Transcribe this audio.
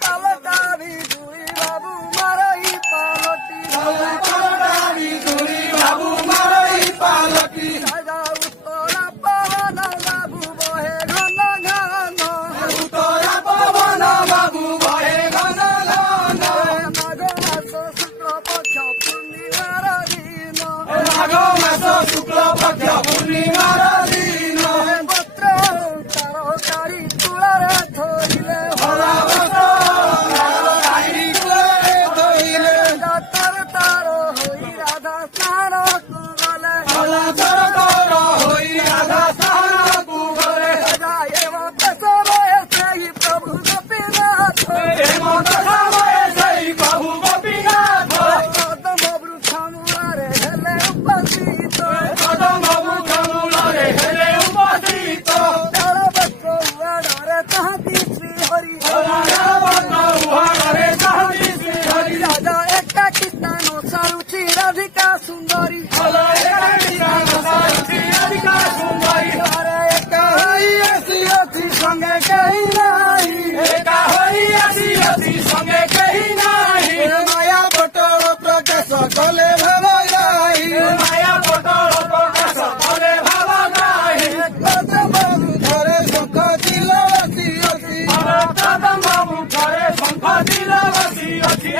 পালকা বিজুড়ি বাবু মারই পালটি পালকা বিজুড়ি বাবু মারই পালকি রাজা উত্তরা পবন বাবু বহে ঘন ঘন উত্তরা পবন বাবু বহে ঘন ঘন মাঘ মাস শুক্ল পক্ষ পূর্ণিমার দিন মাঘ মাস শুক্ল পক্ষ পূর্ণিমার দিন পত্র তারকারি তুলারে ধরিলে ভোলা বস্ত্র ধইলে তার তার হই রাধা স্নান কুগলে ভোলা সরকার হই রাধা স্থানকু গলে রাজা বেশরে সেই প্রভু গোপীনাথ হেমন্ত সময়ে সেই প্রভু গোপীনাথ কদম বৃক্ষমূଳରେ ହେଲେ ଉପସ୍ଥିତ কদম মুখমূଳରେ হেলে উপস্থিত ତାଳ ବସ୍ତ୍ର ଉଆଡ଼ରେ ଚାହାନ୍ତି ଶ୍ରୀହରି উহারে চাঁদি শ্রীহরি ରାଜା ଏକାକୀ ସ୍ଥାନ ସାରୁଛି ରାଧିକା ସୁନ୍ଦରୀ রাধিকা সুন্দরী ଆରେ ଏକା ହୋଇ ଆସିଅଛି ସଙ୍ଗେ କେହି ନାହିଁ একা হই আসিয়াছি সঙ্গে কেহি নাই ମାୟା ପଟଳ ପ୍ରକାଶ କଲେ ଭାବ ଯାଇ মায়া পটল প্রকাশ বলে ভাবা নাই ବାବୁ ଘରେ ଶଙ୍ଖ ଚିଲ ବସିଅଛି কদম বাবু ঘরে শঙ্খ দিল বসি অছি